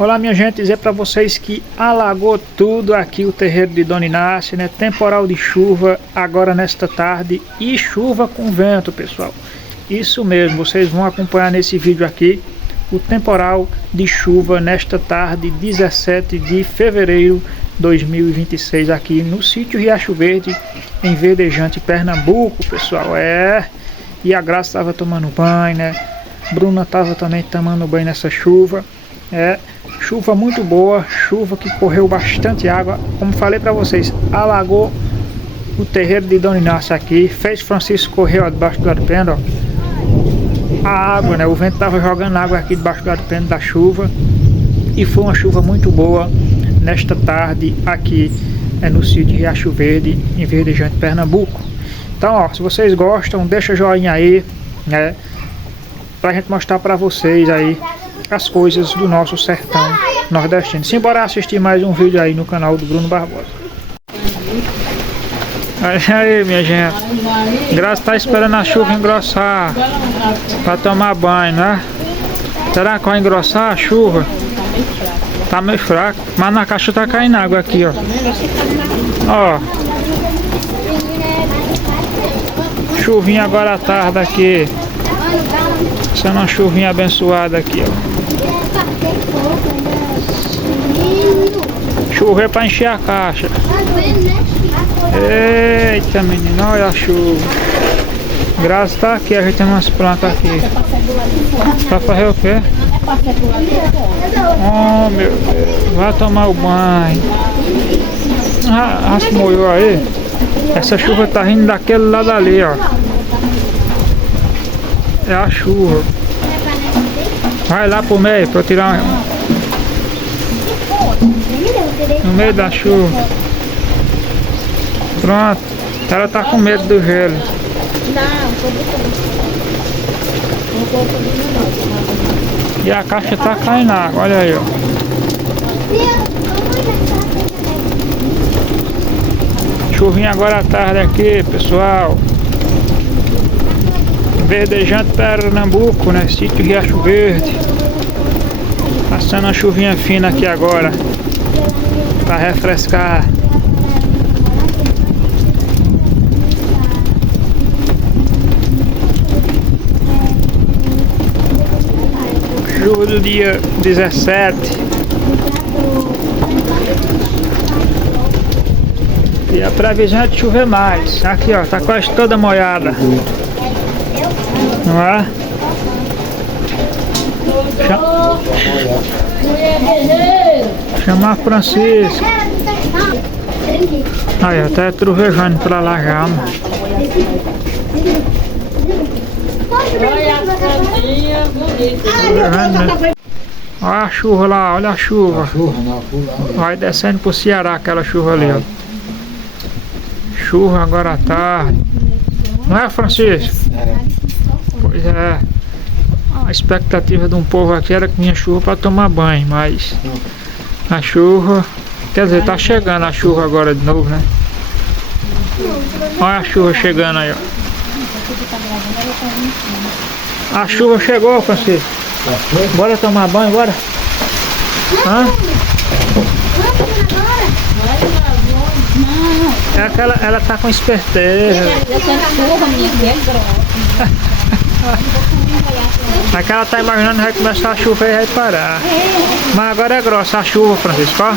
Olá, minha gente, dizer para vocês que alagou tudo aqui o terreiro de Dona Inácia, né? Temporal de chuva agora nesta tarde e chuva com vento, pessoal. Isso mesmo, vocês vão acompanhar nesse vídeo aqui o temporal de chuva nesta tarde, 17 de fevereiro de 2026, aqui no sítio Riacho Verde, em Verdejante, Pernambuco, pessoal. E a Graça estava tomando banho, né? Bruna estava também tomando banho nessa chuva. Chuva muito boa, chuva que correu bastante água. Como falei para vocês, alagou o terreiro de Dona Inácia aqui, fez Francisco correr debaixo do arpendo, a água, né? O vento estava jogando água aqui debaixo do arpendo da chuva. E foi uma chuva muito boa nesta tarde aqui no sítio Riacho Verde, em Verdejante, Pernambuco. Então, ó, se vocês gostam, deixa joinha aí, né? Pra gente mostrar pra vocês aí as coisas do nosso sertão nordestino. Simbora assistir mais um vídeo aí no canal do Bruno Barbosa. Aí, minha gente, Graça tá esperando a chuva engrossar pra tomar banho, né? Será que vai engrossar a chuva? Tá meio fraco, mas na caixa tá caindo água aqui, ó. Ó, chuvinha agora à tarde aqui, sendo uma chuvinha abençoada aqui, ó. Chover pra encher a caixa. Eita, menino, olha a chuva. Graça tá aqui, a gente tem umas plantas aqui. Pra fazer o quê? Oh, meu Deus, vai tomar o banho. Molhou aí. Essa chuva tá vindo daquele lado ali, ó. É a chuva. Vai lá pro meio pra eu tirar no meio da chuva. Pronto. Ela tá com medo do gelo. E a caixa tá caindo água, olha aí, ó. Chuvinha agora à tarde aqui, pessoal. Verdejante, Pernambuco, né? Sítio Riacho Verde. Passando uma chuvinha fina aqui agora para refrescar. Chuva do dia 17. E a previsão é de chover mais. Aqui, ó, tá quase toda molhada. Não é? Chamar Francisco. Aí, até trovejando pra lá já, mano. Olha a chuva lá, olha a chuva. Vai descendo pro Ceará aquela chuva ali, ó. Chuva agora à tarde. Não é, Francisco? Pois é. A expectativa de um povo aqui era que vinha chuva para tomar banho, mas a chuva, quer dizer, tá chegando a chuva agora de novo, né? Olha a chuva chegando aí, ó. A chuva chegou, Francisco. Bora tomar banho, bora? Hã? É que ela tá com esperteza. É que ela tá imaginando que vai começar a chover e vai parar. Mas agora é grossa a chuva, Francisco, ó.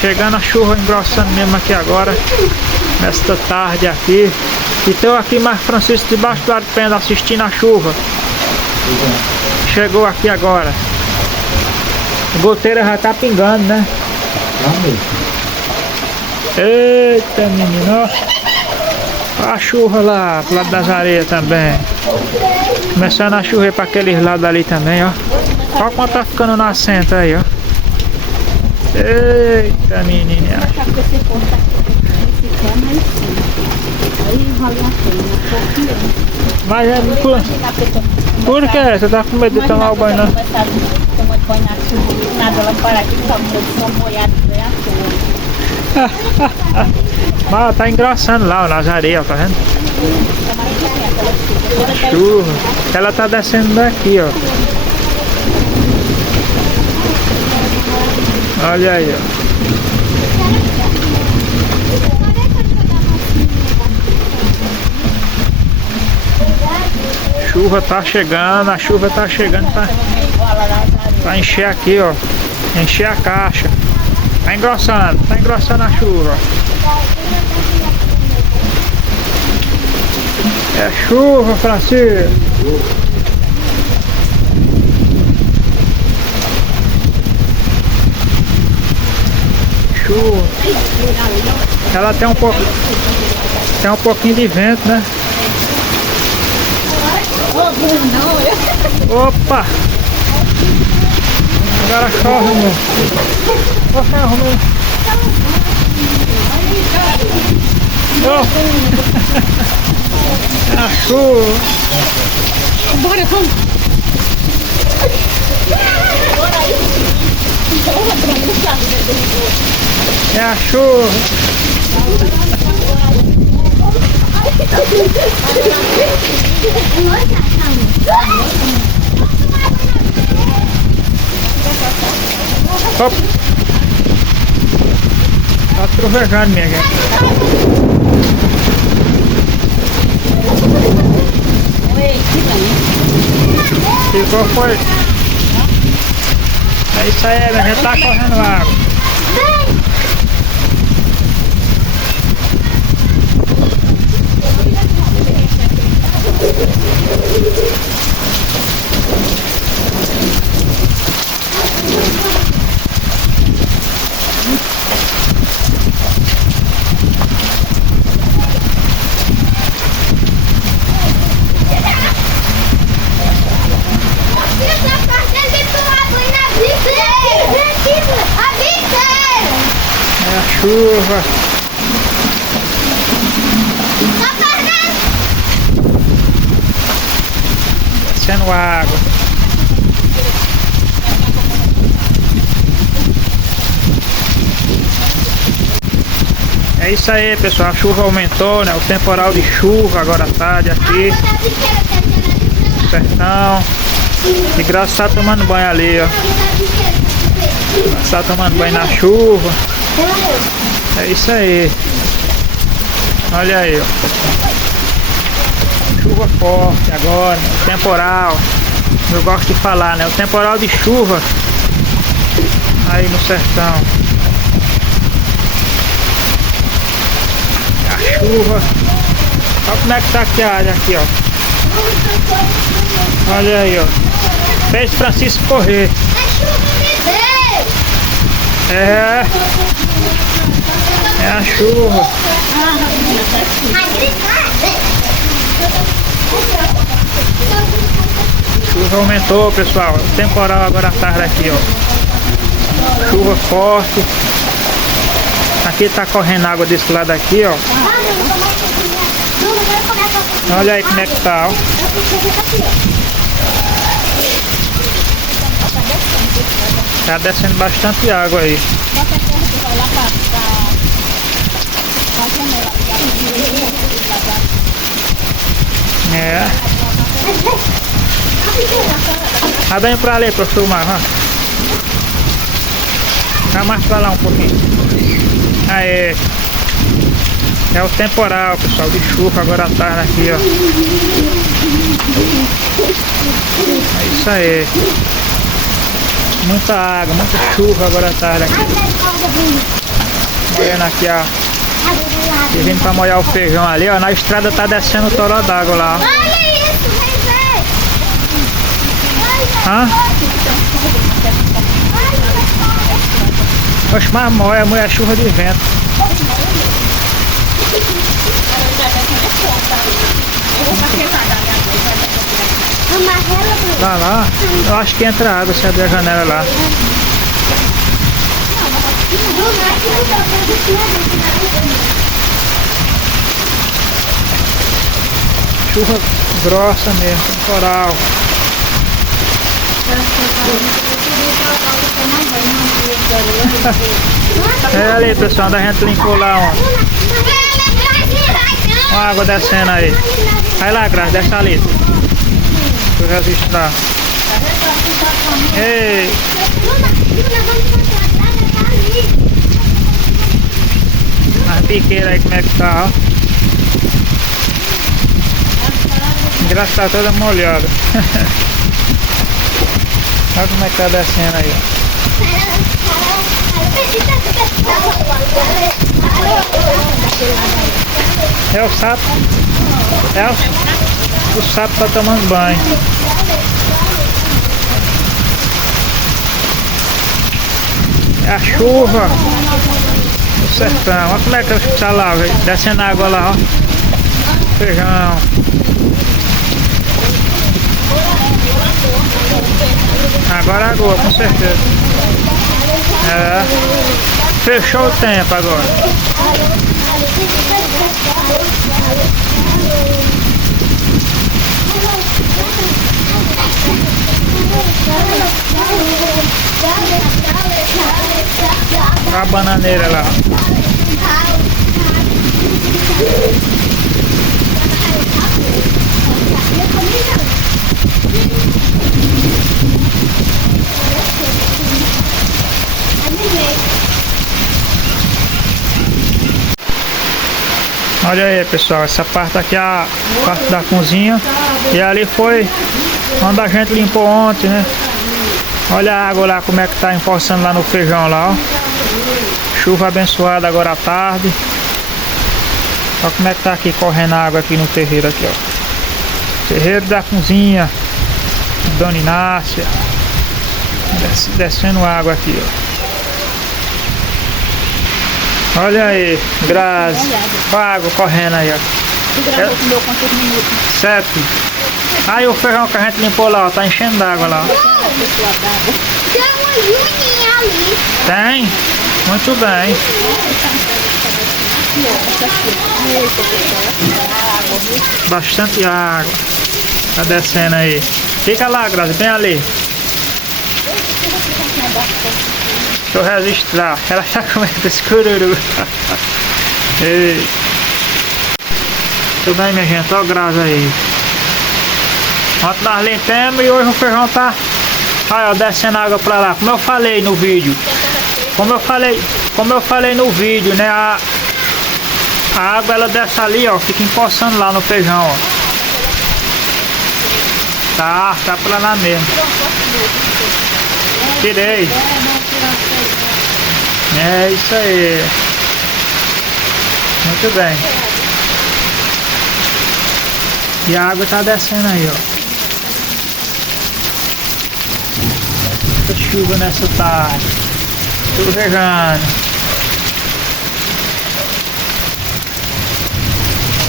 Chegando a chuva, engrossando mesmo aqui agora, nesta tarde aqui. E tô aqui mais Francisco debaixo do arpendo assistindo a chuva. Chegou aqui agora. A goteira já tá pingando, né? Eita, menino, ó. A chuva lá pro lado das areias também. Começando a chover para aqueles lados ali também, ó. Olha como tá ficando nascente aí, ó. Eita, menina. Mas é por que? Você tá com medo de tomar o banho, não? Mas tá engrossando lá, nas areias, tá vendo? Chuva. Ela tá descendo daqui, ó. Olha aí, ó. Chuva tá chegando, a chuva tá chegando pra encher aqui, ó. Encher a caixa. Tá engrossando a chuva. É chuva, Francisco. Chuva. Ela tem um pouquinho de vento, né? Opa! Agora chove, meu. Ó, ferro, meu. Ó. A chuva. Bora, vamos. É a chuva. Opa. Tá trovejando, minha gente. Ficou, foi. É isso aí, minha gente, tá correndo água. É a chuva. Descendo água. É isso aí, pessoal. A chuva aumentou, né? O temporal de chuva agora à tarde aqui. Sertão. E Graça tá tomando banho ali, ó. Tá tomando banho na chuva. É isso aí. Olha aí, ó. Chuva forte agora, né? Temporal. Eu gosto de falar, né? O temporal de chuva aí no sertão. A chuva. Olha como é que tá aqui a área aqui, ó. Olha aí, ó. Fez Francisco correr. É. É a chuva. Chuva aumentou, pessoal. O temporal agora à tarde aqui, ó. Chuva forte. Aqui tá correndo água desse lado aqui, ó. Olha aí como é que tá, ó. Tá descendo bastante água aí. É. Tá bem pra ali pra filmar, ó. Tá mais pra lá um pouquinho. Aê. É o temporal, pessoal, de chuva agora à tarde aqui, ó. É isso aí. Muita água, muita chuva agora à tarde aqui. Molhando aqui, ó. E vindo pra molhar o feijão ali, ó. Na estrada tá descendo o toró d'água lá, ó. Olha isso, vem ver. Hã? Oxe, mas molha, é chuva de vento. Lá, lá. Eu acho que entra água se abrir a janela lá. Chuva grossa mesmo, temporal. É ali, pessoal, da gente limpou lá, ó. Uma água descendo aí. Vai lá, Graça, desce ali. Eu já visto lá. Ei! As biqueiras aí como é que tá, ó. Engraçado, toda molhada. Olha como é que tá descendo aí, ó. É o sapo. O sapo tá tomando banho. É a chuva. O sertão. Olha como é que tá lá, velho. Descendo água lá, ó. Feijão. Agora água, com certeza. É. Fechou o tempo agora. A bananeira lá. Olha aí, pessoal, essa parte aqui é a parte da cozinha. E ali foi onde a gente limpou ontem, né? Olha a água lá, como é que tá empoçando lá no feijão lá, ó. Chuva abençoada agora à tarde. Olha como é que tá aqui correndo a água aqui no terreiro aqui, ó. Terreiro da cozinha, Dona Inácia. Descendo água aqui, ó. Olha aí, Grazi. Olha a água correndo aí, ó. Gravou com o meu quantos minutos? 7. Aí o feijão que a gente limpou lá, ó, tá enchendo d'água lá. Tem uma juninha ali. Tem? Muito bem. Bastante água. Tá descendo aí. Fica lá, Grazi, bem ali. Deixa eu registrar. Ela já comendo esse cururu. Ei. Tudo bem, minha gente? Olha o Grazi aí. Ontem nós limpamos e hoje o feijão tá aí, ó, descendo água pra lá. Como eu falei no vídeo. Como eu falei no vídeo, né? A água ela desce ali, ó. Fica empoçando lá no feijão, ó. Tá pra lá mesmo. Tirei. É isso aí. Muito bem. E a água tá descendo aí, ó. Muita chuva nessa tarde. Tudo regando.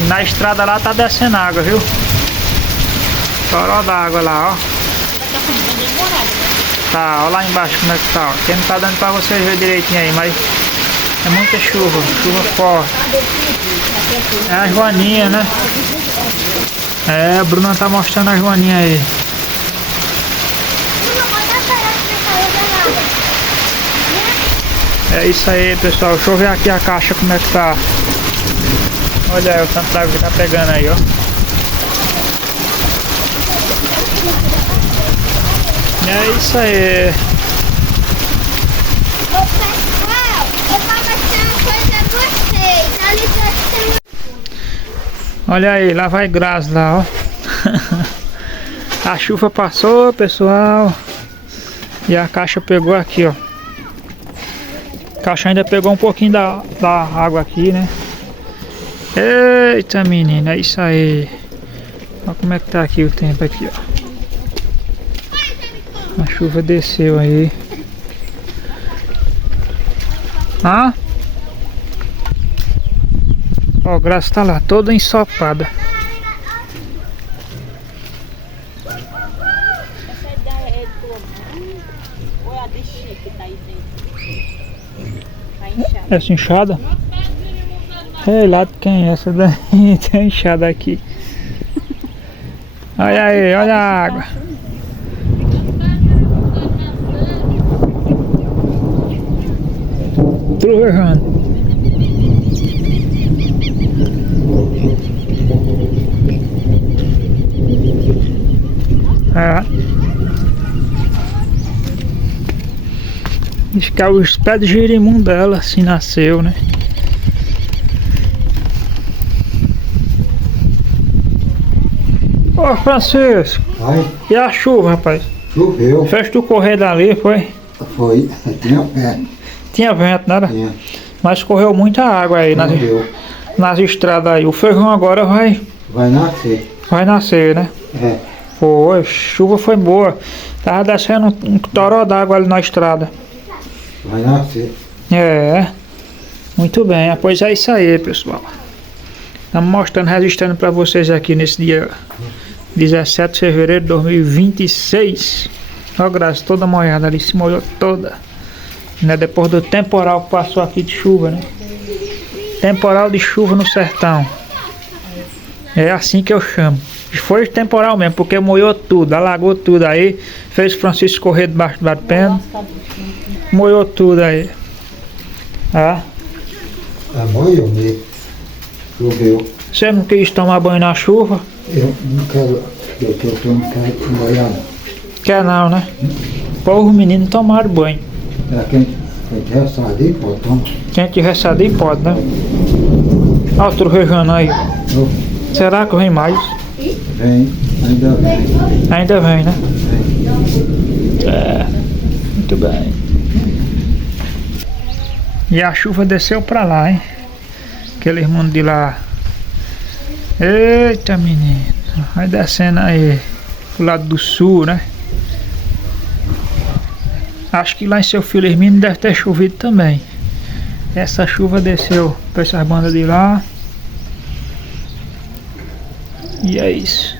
E na estrada lá tá descendo água, viu? Toró d'água lá, ó. Tá, ó lá embaixo como é que tá, ó. Porque não tá dando pra vocês verem direitinho aí, mas é muita chuva, chuva forte. É a joaninha, né? É, a Bruna tá mostrando a joaninha aí. É isso aí, pessoal. Deixa eu ver aqui a caixa como é que tá. Olha aí o tanto d'água que tá pegando aí, ó. É isso aí. Ô pessoal, eu tava achando coisa a vocês. Ali tem... Olha aí, lá vai Grazi lá, ó. A chuva passou, pessoal. E a caixa pegou aqui, ó. A caixa ainda pegou um pouquinho da água aqui, né? Eita, menina, é isso aí. Olha como é que tá aqui o tempo aqui, ó. A chuva desceu aí. Ah? Ó, a Grazi tá lá, toda ensopada. Essa inchada? Sei lá de quem é essa daí. Tem inchada aqui. Olha aí, olha a água. Trovejando. É. Diz que é os pés de girimum dela, assim nasceu, né? Ô Francisco, Vai, e a chuva, rapaz? choveu. Fez tu correr dali, foi? Foi, tinha pé. Tinha vento, né? Tinha, Mas correu muita água aí choveu. nas estradas aí. O feijão agora Vai nascer. vai nascer, né? É, Pô, a chuva foi boa. Tava descendo um toró d'água ali na estrada. vai nascer. É, muito bem. Pois é isso aí, pessoal. Estamos mostrando, registrando para vocês aqui nesse dia 17 de fevereiro de 2026. Ó, Graça, toda molhada ali, se molhou toda. Né? Depois do temporal que passou aqui de chuva, né? Temporal de chuva no sertão. É assim que eu chamo. Foi temporal mesmo, porque molhou tudo, alagou tudo aí. Fez o Francisco correr debaixo do bate-pena. Molhou tudo aí. Ah, Molhou mesmo. Choveu. você não quis tomar banho na chuva? Eu não quero, eu não quero molhar. Quer não, né? Pô, os meninos tomaram banho. Pra quem quer sair, pô, toma. Quem tiver sadio pode, né? Olha o trovejando aí. Eu, Será que vem mais? vem, ainda vem. Ainda vem, né? Vem. É, muito bem. E a chuva desceu pra lá, hein? Aquele mundo de lá. Eita, menino. Vai descendo aí pro lado do sul, né? Acho que lá em seu filho Hermínio deve ter chovido também. Essa chuva desceu pra essas bandas de lá. E é isso.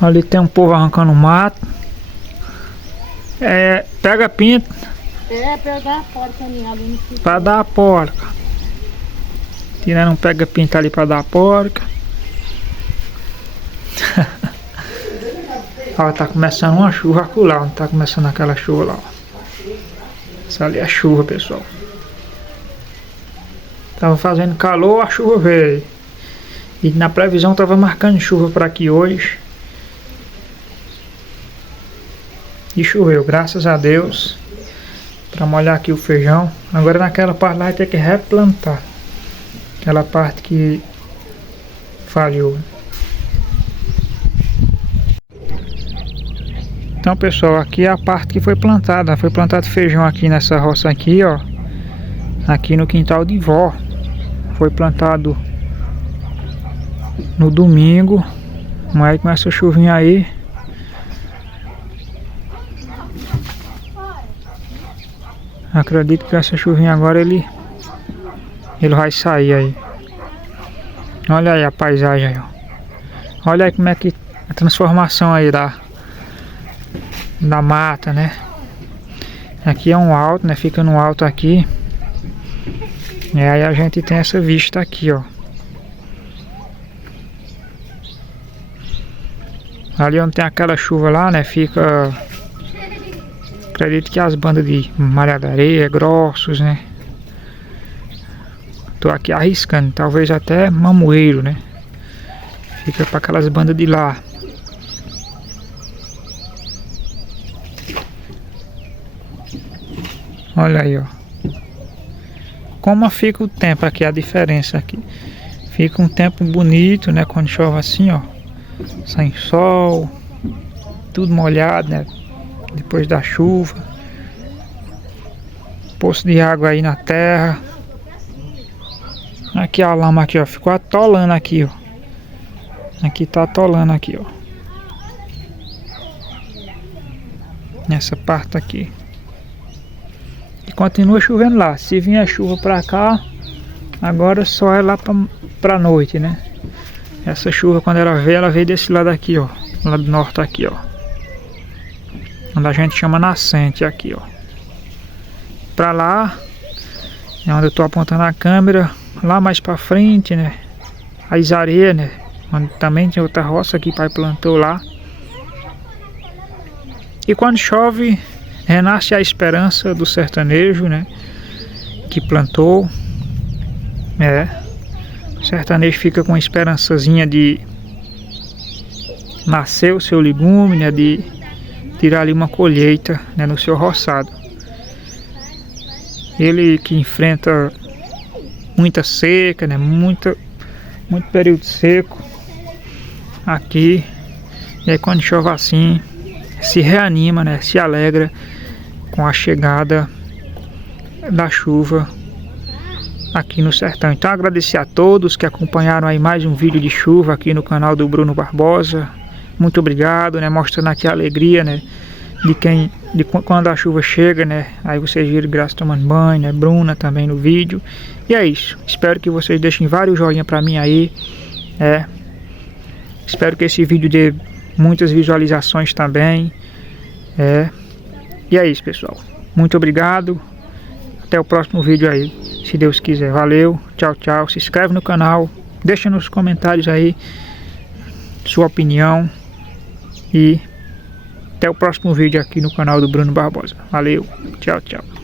Ali tem um povo arrancando mato. É, pega a pinta É, pra eu dar a porta ali no pra dar a porca. Tirando um pega-pinta ali pra dar a porca. Ó, tá começando uma chuva acolá, não tá começando aquela chuva lá, ó. Essa ali é a chuva, pessoal. Tava fazendo calor, a chuva veio. E na previsão tava marcando chuva pra aqui hoje. E choveu, graças a Deus. Pra molhar aqui o feijão. Agora naquela parte lá vai ter que replantar. Aquela parte que falhou. Então, pessoal, aqui é a parte que foi plantada. Foi plantado feijão aqui nessa roça aqui, ó. Aqui no quintal de vó. Foi plantado no domingo. Mas aí começa a chuvinha aí. Acredito que essa chuvinha agora ele vai sair aí. Olha aí a paisagem aí, ó. Olha aí como é que a transformação aí da mata, né? Aqui é um alto, né? Fica no alto aqui. E aí a gente tem essa vista aqui, ó. Ali onde tem aquela chuva lá, né? Fica... Acredito que as bandas de malha da areia, grossos, né? Tô aqui arriscando, talvez até mamoeiro, né? Fica para aquelas bandas de lá. Olha aí, ó. Como fica o tempo aqui, a diferença aqui. Fica um tempo bonito, né? Quando chove assim, ó. Sem sol. Tudo molhado, né? Depois da chuva. Poço de água aí na terra. Aqui a lama aqui, ó. Ficou atolando aqui, ó. Aqui tá atolando aqui, ó. Nessa parte aqui. E continua chovendo lá. Se vier chuva pra cá, agora só é lá pra noite, né? Essa chuva, quando ela veio desse lado aqui, ó. Lado norte aqui, ó. Onde a gente chama nascente aqui, ó. Pra lá é onde eu tô apontando a câmera. Lá mais pra frente, né? A Isareia, né? Onde também tem outra roça que o pai plantou lá. E quando chove, renasce a esperança do sertanejo, né? Que plantou. O sertanejo fica com a esperançazinha de nascer o seu legume, né? De tirar ali uma colheita, né? No seu roçado. Ele que enfrenta muita seca, né? Muito período seco aqui. E aí quando chove assim, se reanima, né? Se alegra com a chegada da chuva aqui no sertão. Então agradecer a todos que acompanharam aí mais um vídeo de chuva aqui no canal do Bruno Barbosa. Muito obrigado, né? Mostrando aqui a alegria, né? De quando a chuva chega, né? Aí vocês viram Graça tomando banho, né? Bruna também no vídeo. E é isso. Espero que vocês deixem vários joinha pra mim aí. Espero que esse vídeo dê muitas visualizações também. E é isso, pessoal. Muito obrigado. Até o próximo vídeo aí, se Deus quiser. Valeu, tchau, tchau. Se inscreve no canal, deixa nos comentários aí sua opinião. E até o próximo vídeo aqui no canal do Bruno Barbosa. Valeu, tchau, tchau.